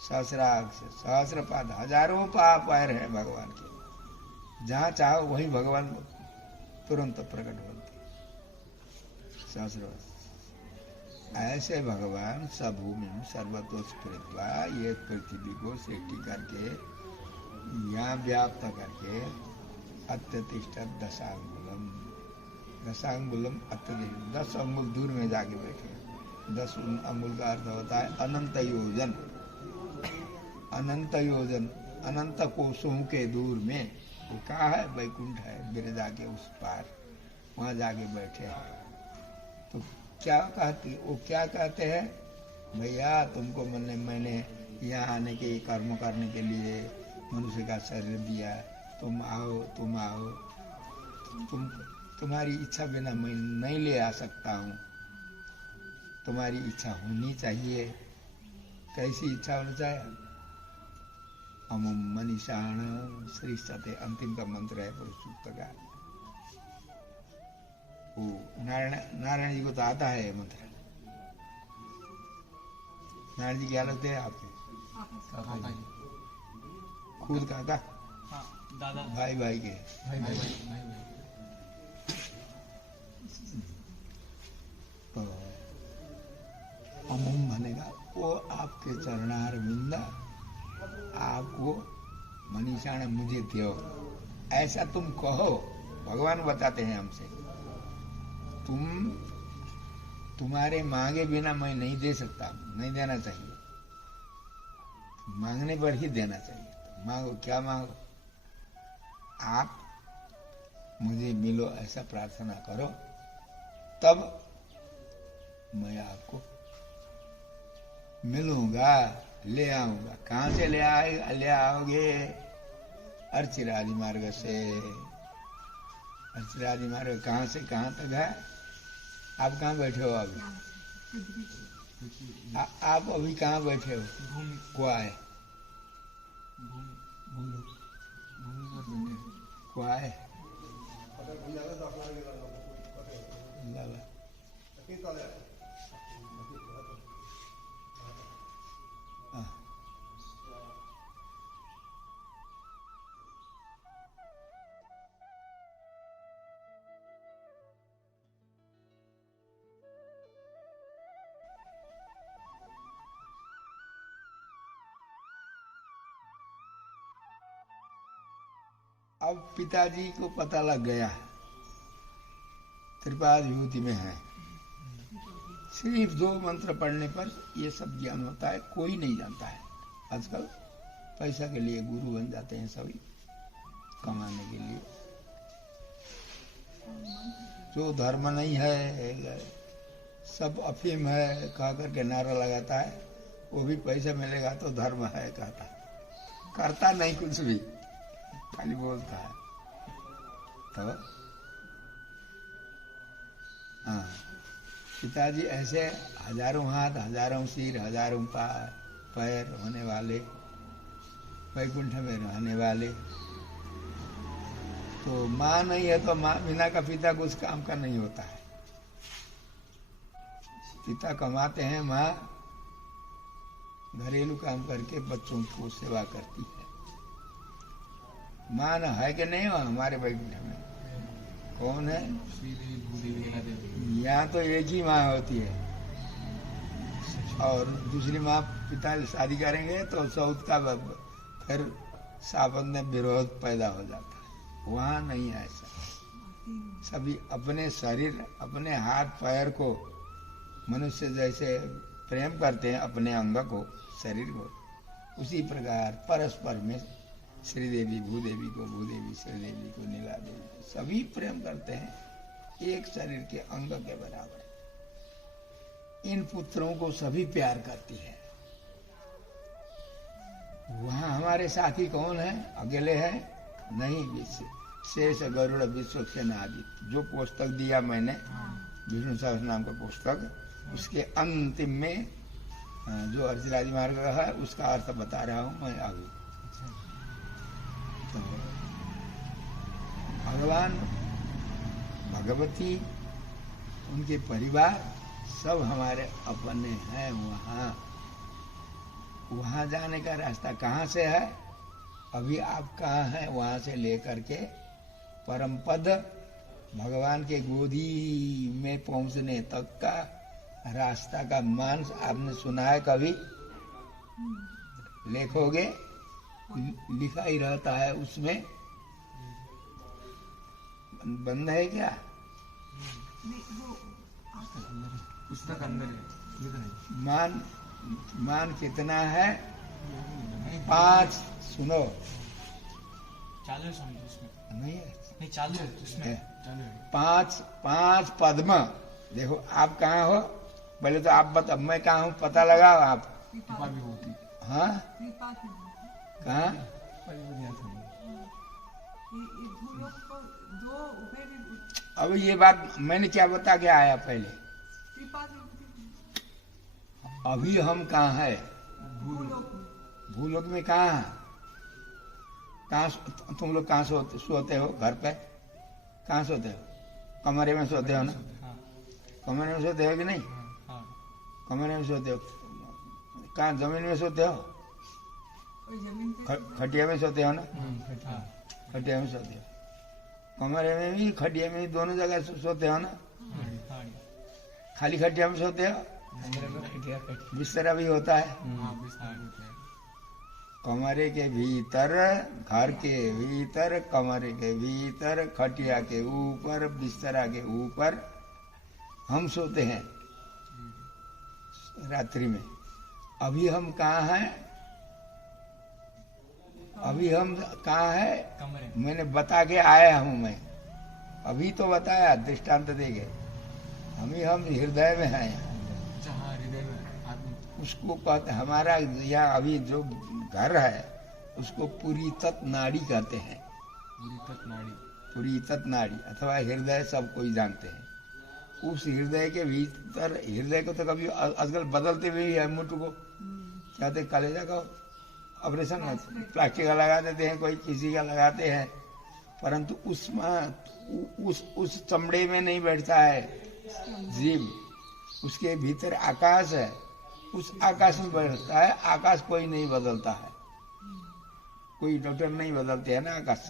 सहस्राक्ष, सहस्रपाद, हजारों पैर है भगवान के। जहाँ चाहो वही भगवान तुरंत प्रकट होते। सहस्र ऐसे भगवान सभूमि सर्वतो स्फुरित्वा, ये पृथ्वी को सृष्टि करके यहाँ व्याप्त करके अत्यतिष्ठ दशांगुलम, दशांगुलम अत्यतिष्ठ, 10 अंगुल दूर में जाके बैठे। 10 अंगुल का अर्थ होता है अनंत योजन। अनंत योजन, अनंत कोसों के दूर में वो कहा है, वैकुंठ है, बिरजा के उस पार, वहां जाके बैठे हैं। तो क्या कहते, वो क्या कहते हैं, भैया तुमको मैंने यहाँ आने के, कर्म करने के लिए मनुष्य का शरीर दिया, तुम आओ, तुम आओ, तुम्हारी इच्छा बिना मैं नहीं ले आ सकता हूँ, तुम्हारी इच्छा होनी चाहिए। कैसी इच्छा होनी चाहिए, अमुम मनीषाण श्री सते, अंतिम का मंत्र है पुरुष सूक्त का। वो नारायण जी को तो आता है मंत्र। नारायण जी क्या लगते हैं आपके? काका जी, खुद काका, हाँ दादा, भाई भाई के, भाई। तो अमुम बनेगा वो आपके चरणार बिंदा, आपको मनीषाण मुझे दो, ऐसा तुम कहो। भगवान बताते हैं हमसे, तुम्हारे मांगे बिना मैं नहीं दे सकता, नहीं देना चाहिए, मांगने पर ही देना चाहिए। तो मांगो, क्या मांगो, आप मुझे मिलो ऐसा प्रार्थना करो, तब मैं आपको मिलूंगा, ले आऊंगा। कहाँ से ले आओगे? अर्चिरादि मार्ग से। अर्चिरादि मार्ग कहाँ से कहाँ तक है? आप कहाँ बैठे हो अभी? आप अभी कहाँ बैठे हो? भूमि कुआ है, भूमि पर बैठे हैं। कुआ है। लाला। हाँ। अब पिताजी को पता लग गया त्रिपाद विभूति में है। सिर्फ 2 मंत्र पढ़ने पर ये सब ज्ञान होता है, कोई नहीं जानता है। आजकल पैसा के लिए गुरु बन जाते हैं सभी, कमाने के लिए। जो धर्म नहीं है, सब अफीम है कह करके नारा लगाता है, वो भी पैसा मिलेगा तो धर्म है कहता, करता नहीं कुछ भी, खाली बोलता है। तो हाँ, पिताजी ऐसे हजारों हाथ, हजारों सिर, हजारों पैर होने वाले, वैकुंठ में रहने वाले। तो माँ नहीं है तो माँ बिना का पिता कुछ काम का नहीं होता है। पिता कमाते हैं, माँ घरेलू काम करके बच्चों को सेवा करती है। माँ न है कि नहीं हो हमारे वैकुंठ में? कौन है? श्रीदेवी, भूदेवी, लीला देवी। यहाँ तो एक ही माँ होती है, और दूसरी माँ पिता शादी करेंगे तो सऊद का फिर सावन में विरोध पैदा हो जाता है। वहाँ नहीं है ऐसा। सभी अपने शरीर, अपने हाथ पैर को मनुष्य जैसे प्रेम करते हैं अपने अंग को, शरीर को, उसी प्रकार परस्पर में श्रीदेवी भूदेवी को, भूदेवी श्रीदेवी को, नीला देवी को, सभी प्रेम करते हैं एक शरीर के अंग के बराबर। इन पुत्रों को सभी प्यार करती है। वहां हमारे साथी कौन है? अकेले हैं? नहीं, शेष गरुड़ विश्व सेनादित्य। जो पुस्तक दिया मैंने, विष्णु सहस्त्र नाम का पुस्तक, उसके अंतिम में जो अर्चिरादि मार्ग है उसका अर्थ बता रहा हूं मैं अभी। तो भगवान, भगवती, उनके परिवार सब हमारे अपने हैं। वहां जाने का रास्ता कहाँ से है? अभी आप कहाँ हैं? वहां से लेकर के परम पद भगवान के गोदी में पहुंचने तक का रास्ता का मांस आपने सुना है कभी? लिखोगे, लिखा ही रहता है उसमें। बंद है क्या? पुस्तक अंदर है। मान कितना है? 5। सुनो, चालू है समझो उसमें। नहीं है, नहीं चालू है उसमें, है। चालू है। 5 पद्म। देखो आप कहाँ हो? पहले तो आप बता, मैं कहाँ हूँ पता लगाओ आप। कृपा भी होती। हाँ, कहाँ? अब ये बात मैंने क्या बता के आया पहले? अभी हम कहाँ है? भूलोक में। कहाँ तुम लोग कहाँ सोते हो? घर पे कहाँ सोते हो? कमरे में सोते हो ना? हाँ कमरे में सोते हो कि नहीं? हाँ। कमरे में सोते हो? कहाँ जमीन में सोते हो? खटिया में सोते हो ना? हाँ। खटिया में सोते हो। कमरे में भी, खटिया में भी, दोनों जगह सोते हो ना? खाली खटिया में सोते हो? बिस्तरा भी होता है? कमरे के भीतर, घर के भीतर, कमरे के भीतर, खटिया के ऊपर, बिस्तरा के ऊपर हम सोते हैं रात्रि में। अभी हम कहाँ हैं? अभी हम कहाँ है? कमरे। मैंने बता के आया हूं मैं, अभी तो बताया दृष्टांत देके। हम हृदय में हैं। जहाँ हृदय में आदमी। उसको कहते, हमारा यहाँ अभी जो घर है उसको पुरी तत् नाड़ी कहते हैं। पूरी तक नाड़ी। पुरी तत् नाड़ी अथवा हृदय सब कोई जानते हैं। उस हृदय के भीतर, हृदय को तो कभी आजकल बदलते हुए ही है, मुट्ठ को कहते कलेजा का ऑपरेशन प्लास्टिक का लगा देते हैं, कोई किसी का लगाते हैं, परंतु उसमें उस चमड़े में नहीं बैठता है जीव, उसके भीतर आकाश है, उस आकाश में बैठता है। आकाश कोई नहीं बदलता है, कोई डॉक्टर नहीं बदलते हैं ना आकाश,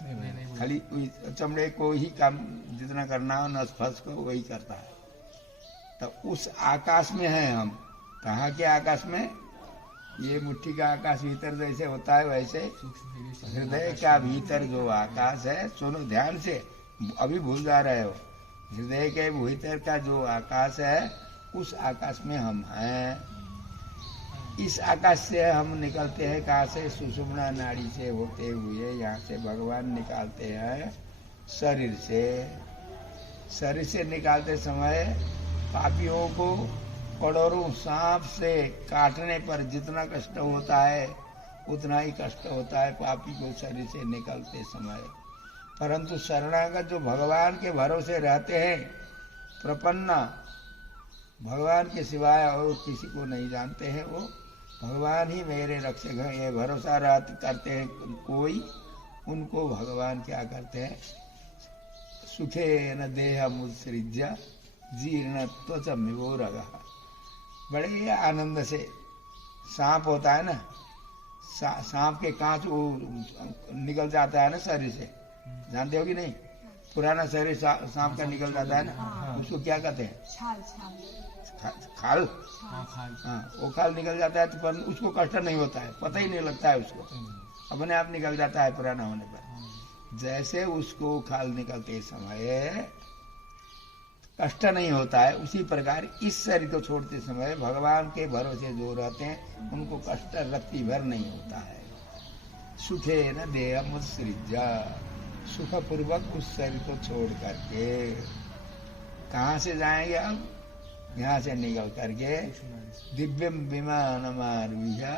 खाली चमड़े को ही काम जितना करना हो नस फस को वही करता है। तो उस आकाश में है हम। कहाँ के आकाश में? ये मुट्ठी का आकाश भीतर जैसे होता है वैसे हृदय का भीतर जो आकाश है, सुनो ध्यान से, अभी भूल जा रहे हो। हृदय के भीतर का जो आकाश है उस आकाश में हम हैं। इस आकाश से हम निकलते हैं कहाँ से? सुषुम्ना नाड़ी से होते हुए यहाँ से भगवान निकालते हैं शरीर से। शरीर से निकालते समय पापियों को करोड़ों सांप से काटने पर जितना कष्ट होता है उतना ही कष्ट होता है पापी को शरीर से निकलते समय। परंतु शरणागत जो भगवान के भरोसे रहते हैं, प्रपन्ना, भगवान के सिवाय और किसी को नहीं जानते हैं, वो भगवान ही मेरे रक्षक हैं, ये भरोसा करते हैं कोई, उनको भगवान क्या करते हैं? सुखे न देह मुत्सृज्य जीर्ण त्वचा विभोरगः। बड़े आनंद से सांप होता है ना, सांप के कांच वो निकल जाता है ना शरीर से, जानते हो कि नहीं? पुराना शरीर सांप का निकल जाता है ना, उसको क्या कहते हैं? खाल। हाँ, वो खाल निकल जाता है तो पर उसको कष्ट नहीं होता है, पता ही नहीं लगता है उसको, अपने आप निकल जाता है पुराना होने पर। जैसे उसको खाल निकलते समय कष्ट नहीं होता है, उसी प्रकार इस शरीर को छोड़ते समय भगवान के भरोसे जो रहते हैं उनको कष्ट रत्ती भर नहीं होता है। सुखे न देह मुत्सृज्य, सुख पूर्वक उस शरीर को छोड़ करके कहाँ से जाएंगे? अब यहाँ से निकल करके दिव्य विमान मारूया,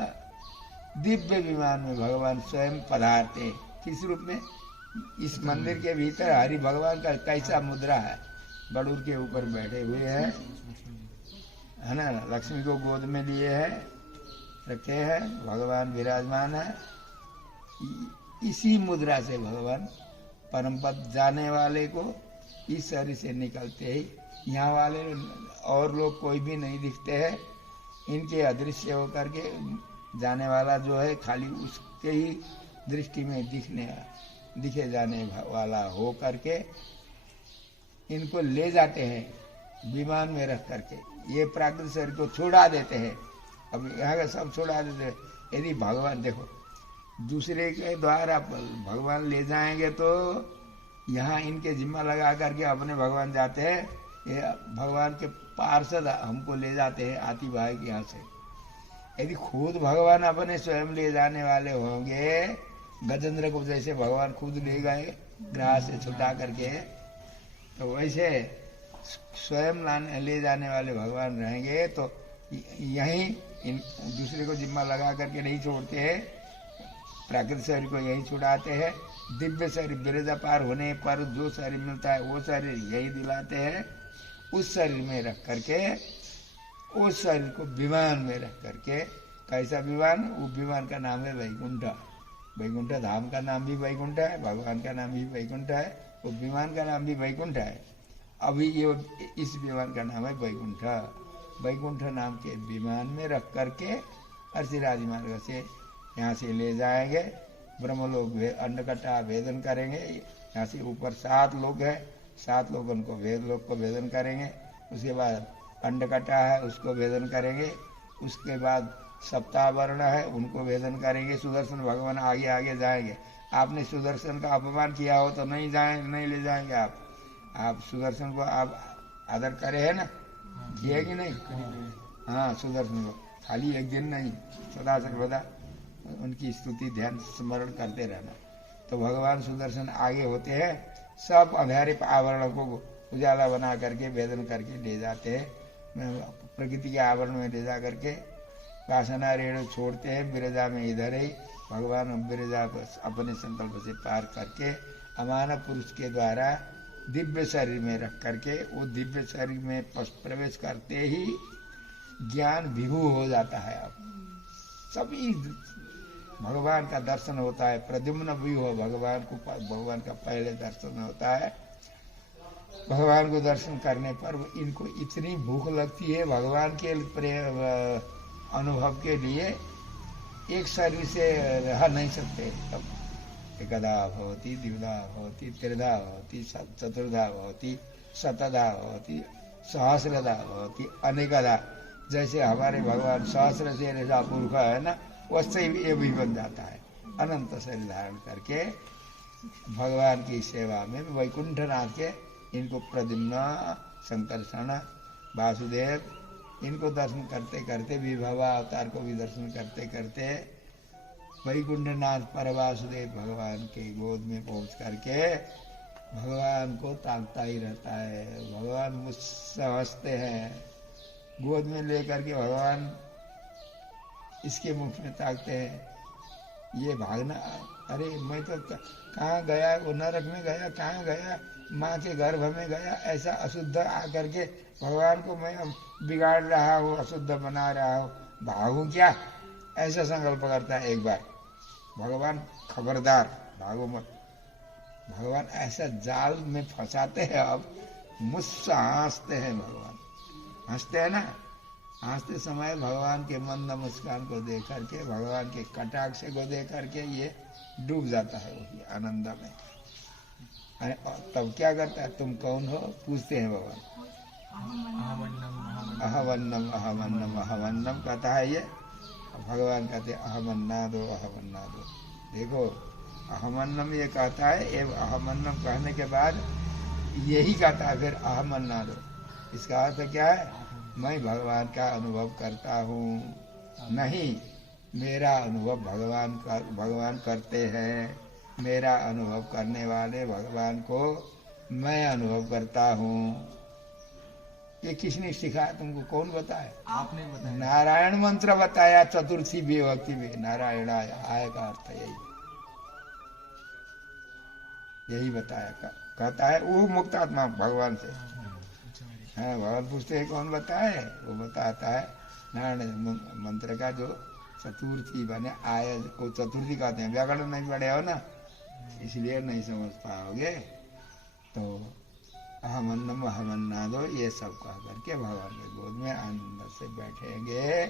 दिव्य विमान में भगवान स्वयं पधारते। किस रूप में? इस मंदिर के भीतर हरि भगवान का कैसा मुद्रा है, बड़ूर के ऊपर बैठे हुए हैं, है ना, लक्ष्मी को गोद में लिए हैं, रखे हैं, भगवान विराजमान है। इसी मुद्रा से भगवान परम पद जाने वाले को इस शरीर से निकलते ही यहाँ वाले और लोग कोई भी नहीं दिखते हैं, इनके अदृश्य होकर के जाने वाला जो है खाली उसके ही दृष्टि में दिखे जाने वाला हो करके इनको ले जाते हैं विमान में रख करके। ये प्राकृतिक शरीर को छोड़ा देते हैं, अब यहाँ का सब छोड़ा देते हैं। यदि भगवान, देखो, दूसरे के द्वारा भगवान ले जाएंगे तो यहाँ इनके जिम्मा लगा करके अपने भगवान जाते हैं, ये भगवान के पार्षद हमको ले जाते हैं आती भाई के यहाँ से। यदि खुद भगवान अपने स्वयं ले जाने वाले होंगे, गजेंद्र को जैसे भगवान खुद ले गए ग्राह से छुटा करके, तो वैसे स्वयं ले जाने वाले भगवान रहेंगे तो यहीं इन दूसरे को जिम्मा लगा करके नहीं छोड़ते हैं, प्राकृतिक शरीर को यहीं छुड़ाते हैं। दिव्य शरीर बिरजा पार होने पर जो शरीर मिलता है वो शरीर यही दिलाते हैं। उस शरीर में रख करके, उस शरीर को विमान में रख करके, कैसा विमान? वो विमान का नाम है वैकुंठ। वैकुंठ धाम का नाम भी वैकुंठ है, भगवान का नाम भी वैकुंठ है, वो विमान का नाम भी वैकुंठ है। अभी ये इस विमान का नाम है वैकुंठ। वैकुंठ नाम के विमान में रख करके अर्चिराज मार्ग से यहाँ से ले जाएंगे, ब्रह्मलोक अंडकटा भेदन करेंगे। यहाँ से ऊपर 7 लोग हैं, 7 लोग उनको लोक को भेदन करेंगे। उसके बाद अंडकटा है उसको भेदन करेंगे। उसके बाद सप्तावर्ण है उनको भेदन करेंगे। सुदर्शन भगवान आगे आगे जाएंगे। आपने सुदर्शन का अपमान किया हो तो नहीं ले जाएंगे आप सुदर्शन को आप आदर करे है ना, किए कि नहीं? हाँ, सुदर्शन को खाली एक दिन नहीं, सदा सर्वदा उनकी स्तुति ध्यान स्मरण करते रहना। तो भगवान सुदर्शन आगे होते हैं, सब अंधेरे आवरणों को उजाला बना करके भेदन करके ले जाते हैं, प्रकृति के आवरण में ले जा करके वासना रेणु छोड़ते हैं विरजा में इधर ही भगवान विरजा को अपने संकल्प से पार करके अमानव पुरुष के द्वारा दिव्य शरीर में रख करके वो दिव्य शरीर में प्रवेश करते ही ज्ञान विभू हो जाता है। अब सभी भगवान का दर्शन होता है। प्रद्युम्न भी हो भगवान का पहले दर्शन होता है। भगवान को दर्शन करने पर इनको इतनी भूख लगती है भगवान के प्रेम अनुभव के लिए, एक शरीर से रह नहीं सकते। तब एकदा भवति, द्विधा भवति, त्रिधा भवति, चतुर्धा भवति, शतधा भवति, सहस्रधा भवति, अनेकधा। जैसे हमारे भगवान सहस्र से रेखा पुरुष है ना, वैसे ही ये भी बन जाता है। अनंत शरीर धारण करके भगवान की सेवा में वैकुंठनाथ के इनको प्रद्युम्न, संकर्षण, वासुदेव इनको दर्शन करते करते विभवा अवतार को भी दर्शन करते करते वैकुंठनाथ पर वासुदेव भगवान के गोद में पहुंच करके भगवान को ताकता ही रहता है। भगवान मुझसे हंसते हैं, गोद में लेकर के भगवान इसके मुख में ताकते हैं। ये भागना, अरे मैं तो कहाँ गया, वो नरक में गया, कहाँ गया, माँ के गर्भ में गया, ऐसा अशुद्ध आकर के भगवान को मैं बिगाड़ रहा हूँ, अशुद्ध बना रहा हूँ, भागूं क्या, ऐसा संकल्प करता है एक बार। भगवान खबरदार भागो मत। भगवान ऐसा जाल में फंसाते हैं। अब मुझसे हंसते हैं भगवान, हंसते हैं ना, हंसते समय भगवान के मंद मुस्कान को देख करके, भगवान के कटाक्ष को देख करके ये डूब जाता है वही आनंद में। तब क्या करता है, तुम कौन हो, पूछते हैं भगवान। अहमन्नम अहमन्नम अहमन्नम कहता है ये। भगवान कहते अहमन्नादो अहमन्नादो। देखो अहमन्नम ये कहता है, एवं अहमन्नम कहने के बाद यही कहता है फिर अहमन्नादो। इसका अर्थ क्या है, मैं भगवान का अनुभव करता हूँ, नहीं मेरा अनुभव भगवान करते हैं। मेरा अनुभव करने वाले भगवान को मैं अनुभव करता हूँ। ये किसने सिखाया तुमको, कौन बताया? आपने बताया। नारायण मंत्र बताया चतुर्थी विभक्ति में, नारायण आय का अर्थ यही बताया। कहता है वो मुक्त आत्मा भगवान से। हाँ, भगवान पूछते हैं कौन बताए, वो बताता है नारायण मंत्र का जो चतुर्थी बने आय को चतुर्थी कहते हैं। व्याकरण नहीं पढ़े हो ना, इसलिए नहीं समझ पाओगे। तो अहमन्नम अहमन्नादो ये सब कह करके भगवान के गोद में आनंद से बैठेंगे।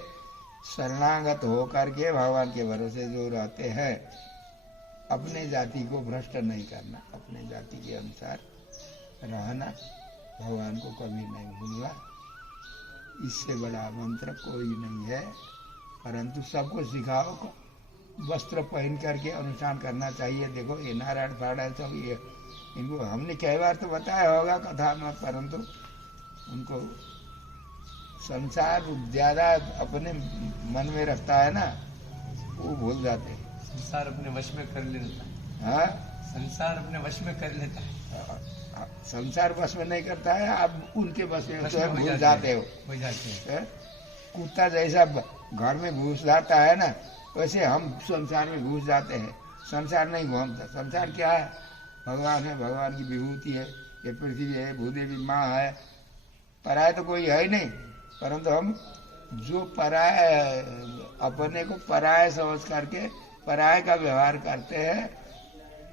शरणागत होकर के भगवान के भरोसे जो रहते हैं, अपने जाति को भ्रष्ट नहीं करना, अपने जाति के अनुसार रहना, भगवान को कभी नहीं भूलना। इससे बड़ा मंत्र कोई नहीं है। परंतु सबको सिखाओ, वस्त्र पहन करके अनुष्ठान करना चाहिए। देखो ये नारायण फारायण सब ये इनको हमने कई बार तो बताया होगा कथा में, परंतु उनको संसार ज्यादा अपने मन में रखता है ना, वो भूल जाते हैं। संसार अपने वश में कर लेता है। हाँ, संसार अपने वश में कर लेता है। संसार वश में नहीं करता है, आप उनके वश में वश में हो भूल जाते हो। हो जाते हैं। कुत्ता जैसा घर में घुस जाता है ना, वैसे हम संसार में घुस जाते हैं। संसार नहीं घूमता। संसार क्या है, भगवान है, भगवान की विभूति है, ये पृथ्वी है, भूदेवी माँ है, पराय तो कोई है ही नहीं। परंतु हम जो पराय अपने को पराय समझ करके पराय का व्यवहार करते हैं,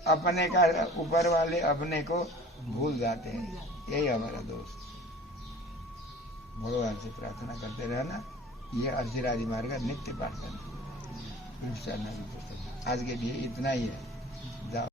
अपने का ऊपर वाले अपने को भूल जाते हैं। यही हमारा दोष। भगवान से प्रार्थना करते रहना, ये अर्चिरादि मार्ग नित्य पाठ करना। आज के लिए इतना ही है।